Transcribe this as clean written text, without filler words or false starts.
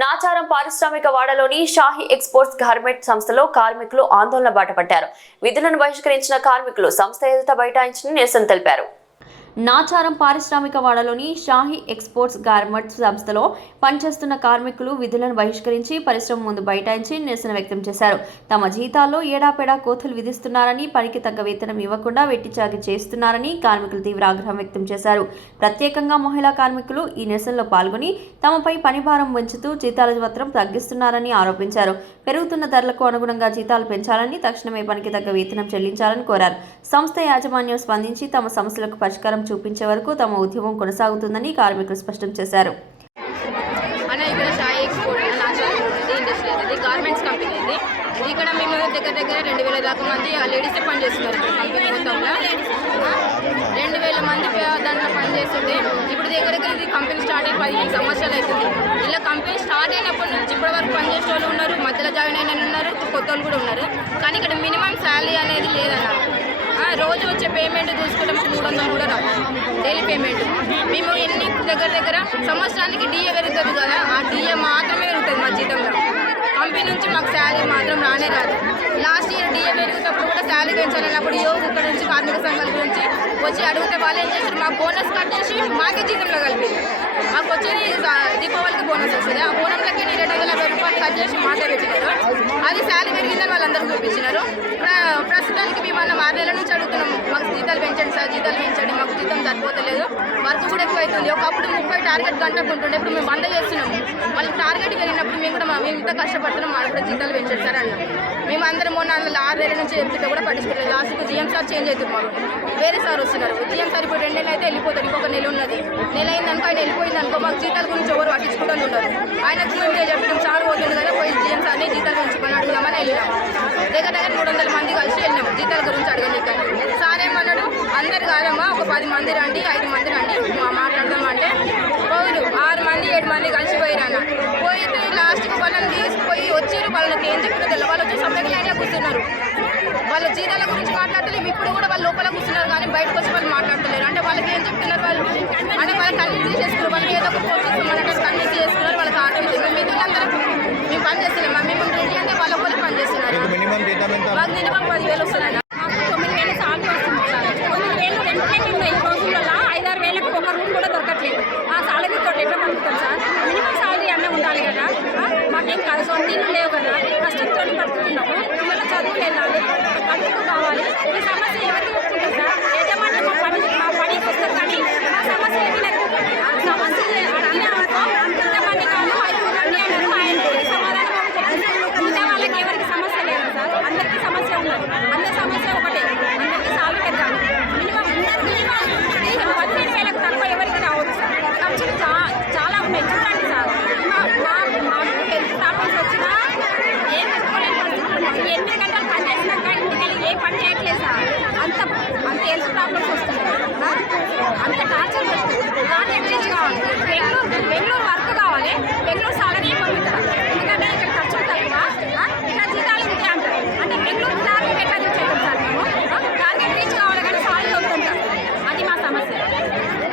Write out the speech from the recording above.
నాచారం పారిశ్రామిక వాడలోని Shahi exports garment సంస్థలో కార్మికులు ఆందోళన బాటపట్టారు. విధులను బహిష్కరించిన కార్మికులు సంస్థ ఎదుట బైఠాయించి నిరసన తెలిపారు. నాచారం పారిశ్రామిక వాడలోని షాహీ ఎక్స్పోర్ట్స్ గార్మెంట్స్ సంస్థలో పనిచేస్తున్న కార్మికులు విధులను బహిష్కరించి పరిశ్రమ ముందు బైఠాయించి నిరసన వ్యక్తం చేశారు. తమ జీతాల్లో ఏడాపెడా కోతలు విధిస్తున్నారని, పనికి తగ్గ వేతనం ఇవ్వకుండా వెట్టిచాకి చేస్తున్నారని కార్మికులు తీవ్ర ఆగ్రహం వ్యక్తం చేశారు. ప్రత్యేకంగా మహిళా కార్మికులు ఈ నిరసనలో పాల్గొని తమపై పనిభారం పెంచుతూ జీతాల మాత్రం తగ్గిస్తున్నారని ఆరోపించారు. పెరుగుతున్న ధరలకు అనుగుణంగా జీతాలు పెంచాలని, తక్షణమే పనికి తగ్గ వేతనం చెల్లించాలని కోరారు. సంస్థ యాజమాన్యం స్పందించి తమ సమస్యలకు పరిష్కారం చూపించే వరకు తమ ఉద్యమం కొనసాగుతుందని కార్మికులు స్పష్టం చేశారు. గార్మెంట్స్ కంపెనీ ఇది. ఇక్కడ మేము దగ్గర 2000 దాకా మంది లేడీసే పనిచేస్తున్నారు. కంపెనీ మొత్తంలో 2000 మంది దాంట్లో పనిచేస్తుంటే ఇప్పుడు దగ్గర ఇది కంపెనీ స్టార్ట్ అయ్యి 15 సంవత్సరాలు అవుతుంది. ఇలా కంపెనీ స్టార్ట్ అయినప్పటి నుంచి ఇప్పటి వరకు పనిచేసే వాళ్ళు ఉన్నారు, మధ్యలో జాయిన్ అయిన ఉన్నారు, కొత్త వాళ్ళు కూడా ఉన్నారు. కానీ ఇక్కడ మినిమం శాలరీ అనేది లేదన్న. రోజు వచ్చే పేమెంట్ చూసుకుంటే మాకు 300 కూడా రాదు డైలీ పేమెంట్. మేము ఎన్ని దగ్గర సంవత్సరానికి డిఏ పెరుగుతుంది కదా, ఆ డిఏ మాత్రమే పెరుగుతుంది మా జీతంలో. కంపెనీ నుంచి మాకు శాలరీ మాత్రం రానే రాదు. లాస్ట్ ఇయర్ డిఏ పెరుగుతప్పుడు కూడా శాలరీ పెంచాలన్నప్పుడు ఇక్కడ నుంచి కార్మిక సంఘాల గురించి వచ్చి అడిగితే వాళ్ళు ఏం చేస్తారు, మా బోనస్ కట్ చేసి మాకే జీతంలో కలిపి మాకు వచ్చేది దీపావళికి బోనస్ వస్తుంది. ఆ బోనంలోకి 250 రూపాయలు కట్ చేసి మాకే పెట్టినారు. అది శాలరీ పెరిగిందని వాళ్ళందరూ చూపించినారు. ప్రస్తుతానికి మేము 6 నెలల నుంచి అడుగుతున్నాం, మాకు జీతాలు పెంచండి సార్, జీతాలు పెంచండి, మాకు జీతం సరిపోతలేదు, వర్క్ కూడా ఎక్కువ అవుతుంది. ఒకప్పుడు 30 టార్గెట్ గంటకు ఉంటుండే, ఇప్పుడు మేము 100 చేస్తున్నాము. వాళ్ళకి టార్గెట్ పెరిగినప్పుడు మేము ఇంత కష్టపడుతున్నాం, మాకు కూడా జీతాలు పెంచండి సార్ అన్నాం. మేము అందరం మొన్న 6 నెలల నుంచి చెప్తుంటే కూడా పట్టించుకోలేదు. లాస్ట్కి జిఎం సార్ చేంజ్ అవుతుంది, మాకు వేరే సార్ వస్తున్నారు. జిఎం సార్ ఇప్పుడు 2 నెలలు అయితే వెళ్ళిపోతారు, ఇంకొక నెల ఉన్నది. నెల అయిందనుకో ఆయన వెళ్ళిపోయింది అనుకో, మాకు జీతాల గురించి ఎవరు పట్టించుకుంటూ ఉన్నారు. ఆయనకు మేము చెప్పినాం సార్ పోతుంది కదా, పోయి జిఎం సార్ని జీతాలు పెంచుకొని అడుగుదామని వెళ్ళినాం. దగ్గర 300 మంది కలిసి వెళ్ళినాం జీతాల గురించి అడగనికని. సార్ ఏమన్నాడు, అందరు కాదమ్మా, ఒక 10 మంది రండి, 5 మంది రండి మాట్లాడదామంటే పోయిరు 6 మంది 7 మంది కలిసి పోయిరన్న. పోయితే లాస్ట్కి వాళ్ళని తీసుకుపోయి వచ్చారు. వాళ్ళకి ఏం చెప్పినా తెలియదు. వాళ్ళు వచ్చి సభ్యులు అయినా కూర్చున్నారు. వాళ్ళ జీతాల గురించి మాట్లాడలేదు. ఇప్పుడు కూడా వాళ్ళు లోపల కూర్చున్నారు, కానీ బయటకు వచ్చి వాళ్ళు మాట్లాడతలేరు. అంటే వాళ్ళకి ఏం చెప్తున్నారు, వాళ్ళు అంటే వాళ్ళకి కన్విన్స్ చేసుకున్నారు. వాళ్ళకి ఏదో ఒక పోస్ట్ ఇస్తామంటే కన్విన్స్ చేసుకున్నారు. వాళ్ళకి ఆటో ఇస్తున్నారు. మిగతా మేము పని చేస్తున్నాం, మేము రెడీ అంటే వాళ్ళ కూడా పని చేస్తున్నారు. మాకు మినిమం 10,000 వస్తున్నాయి. 9,000 సార్లు వస్తుంది సార్. 9,000 రెంట్లే ఉన్నాయి. ఈ రోజులలో 5-6 వేలకు ఒక రూమ్ కూడా దొరకట్లేదు. ఆ సాలరీ తోటి ఎట్లా పంపుతాం సార్? మినిమం సాలరీ అన్న ఉండాలి కదా. మాకేం కాదు, సొంత ఇల్లు లేవు కదా, కష్టంతో బతుకుతున్నాము. పిల్లలు చదువులు వెళ్ళాలి, కడుపు కావాలి. ఈ సమస్య ఎవరికి ఒప్పుకుంటారు సార్? యజమాని మా పనికి వస్తారు, కానీ మా సమస్య వినరు. సమస్య అన్నీ ఇంతమంది కాదు, 5 మంది అన్నారు. ఆయన సమాధానం మిగతా వాళ్ళకి ఎవరికి సమస్య లేదు సార్. అందరికీ సమస్య ఉన్నది. అందరి సమస్య ఒకటే, అందరికీ సాల్వ్ పెడతాను. మినిమం 15,000 తక్కువ ఎవరికి రావద్దు సార్. ఖర్చులు చాలా ఉన్నాయి. చూడండి సార్, మాకు హెల్త్ ప్రాబ్లమ్స్ వచ్చినా ఏం పెట్టుకోలేని పరిస్థితులు. 8 గంటలు పని చేసినాక ఇంటికెళ్ళి ఏ పని చేయట్లేదు సార్. అంత హెల్త్ ప్రాబ్లమ్స్ వస్తున్నాయి, అంత టార్చర్ వస్తుంది. నాన్ ఎగ్జిస్ట్ కావాలి. బెంగళూరు